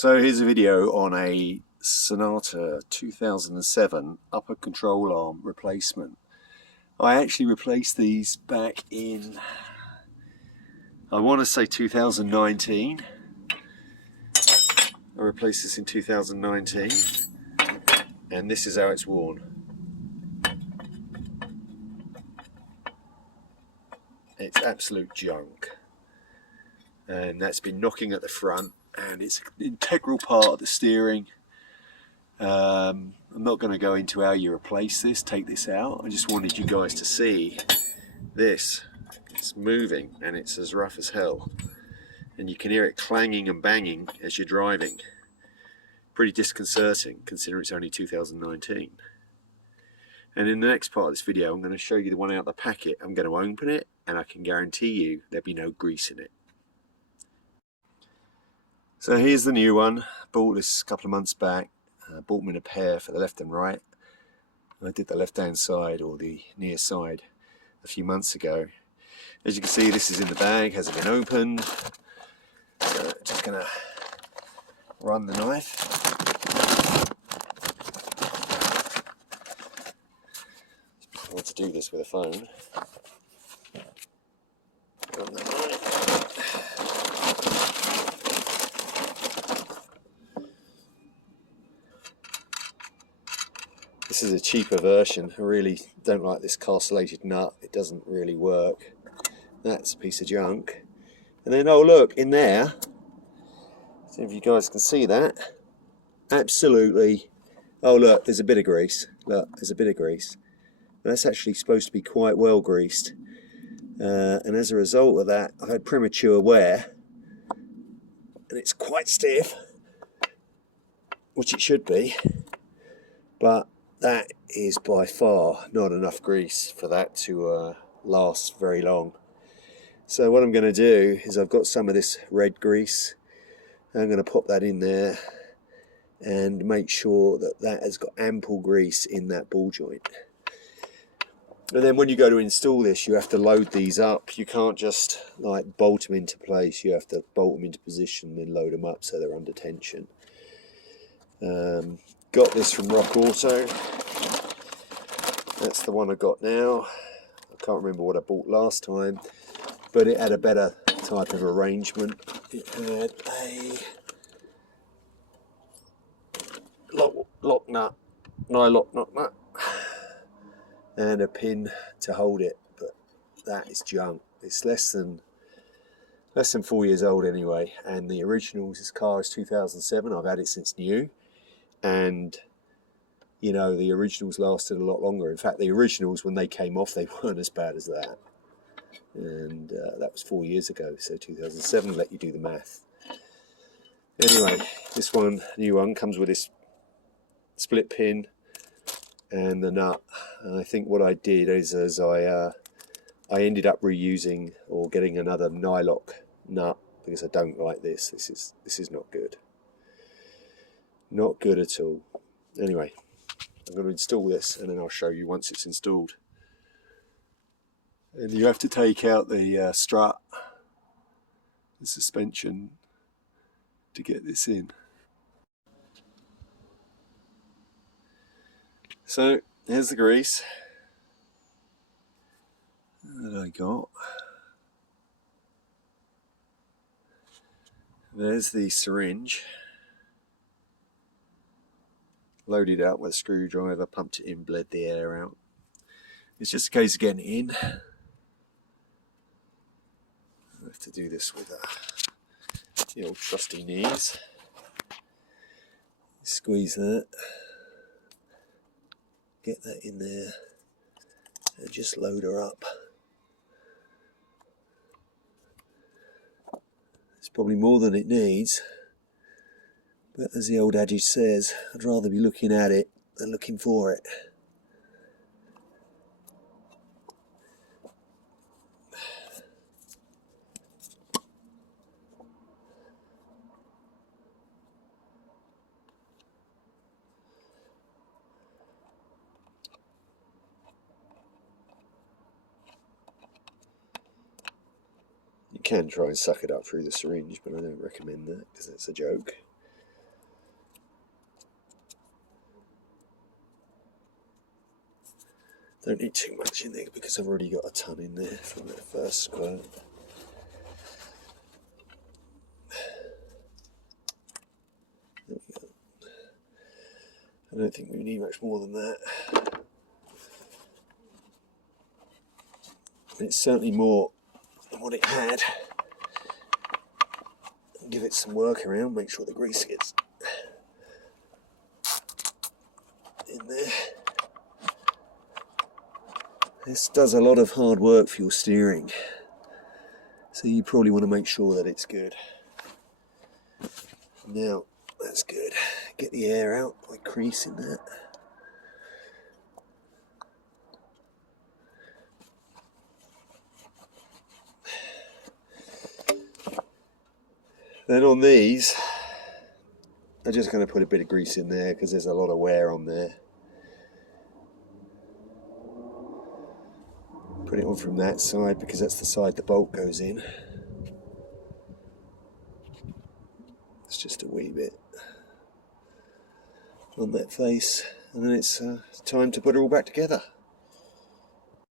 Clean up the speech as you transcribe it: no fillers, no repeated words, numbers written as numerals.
So here's a video on a Sonata 2007 upper control arm replacement. I actually replaced these back in, I want to say 2019. I replaced this in 2019 and this is how it's worn. It's absolute junk, and that's been knocking at the front, and it's an integral part of the steering. I'm not going to go into how you replace this, take this out. I just wanted you guys to see this. It's moving and it's as rough as hell, and you can hear it clanging and banging as you're driving. Pretty disconcerting considering it's only 2019. And in the next part of this video I'm going to show you the one out of the packet. I'm going to open it and I can guarantee you there'll be no grease in it. So here's the new one. Bought this a couple of months back. Bought them in a pair for the left and right. I did the left hand side, or the near side, a few months ago. As you can see, this is in the bag, hasn't been opened. So just going to run the knife. I want to do this with a phone. Run the knife. This is a cheaper version. I really don't like this castellated nut. It doesn't really work. That's a piece of junk. And then, oh look, in there, see if you guys can see that. Absolutely. Oh look, there's a bit of grease. Look, there's a bit of grease. But that's actually supposed to be quite well greased. And as a result of that, I had premature wear. And it's quite stiff, which it should be. But that is by far not enough grease for that to last very long. So what I'm going to do is, I've got some of this red grease. I'm going to pop that in there and make sure that that has got ample grease in that ball joint. And then when you go to install this, you have to load these up. You can't just like bolt them into place. You have to bolt them into position and then load them up so they're under tension. Got this from Rock Auto. That's the one I got now. I can't remember what I bought last time, but it had a better type of arrangement. It had a lock nut, nylock nut, and a pin to hold it. But that is junk. It's less than 4 years old anyway, and the originals, this car is 2007. I've had it since new. And you know, the originals lasted a lot longer. In fact, the originals, when they came off, they weren't as bad as that. And that was 4 years ago, so 2007, let you do the math. Anyway, this one, new one, comes with this split pin and the nut. And I think what I did is, I ended up reusing or getting another nylock nut, because I don't like this. This is not good. Not good at all. Anyway, I'm going to install this and then I'll show you once it's installed. And you have to take out the strut, the suspension, to get this in. So here's the grease that I got. There's the syringe. Loaded out with a screwdriver, pumped it in, bled the air out. It's just a case of getting it in. I have to do this with the old trusty knees. Squeeze that, get that in there, and just load her up. It's probably more than it needs. But as the old adage says, I'd rather be looking at it than looking for it. You can try and suck it up through the syringe, but I don't recommend that because it's a joke. Don't need too much in there because I've already got a ton in there from that first squirt. There we go. I don't think we need much more than that. It's certainly more than what it had. Give it some work around, make sure the grease gets in there. This does a lot of hard work for your steering, so you probably want to make sure that it's good. Now, that's good. Get the air out by creasing that. Then on these, I'm just going to put a bit of grease in there because there's a lot of wear on there. Put it on from that side because that's the side the bolt goes in. It's just a wee bit on that face, and then it's time to put it all back together.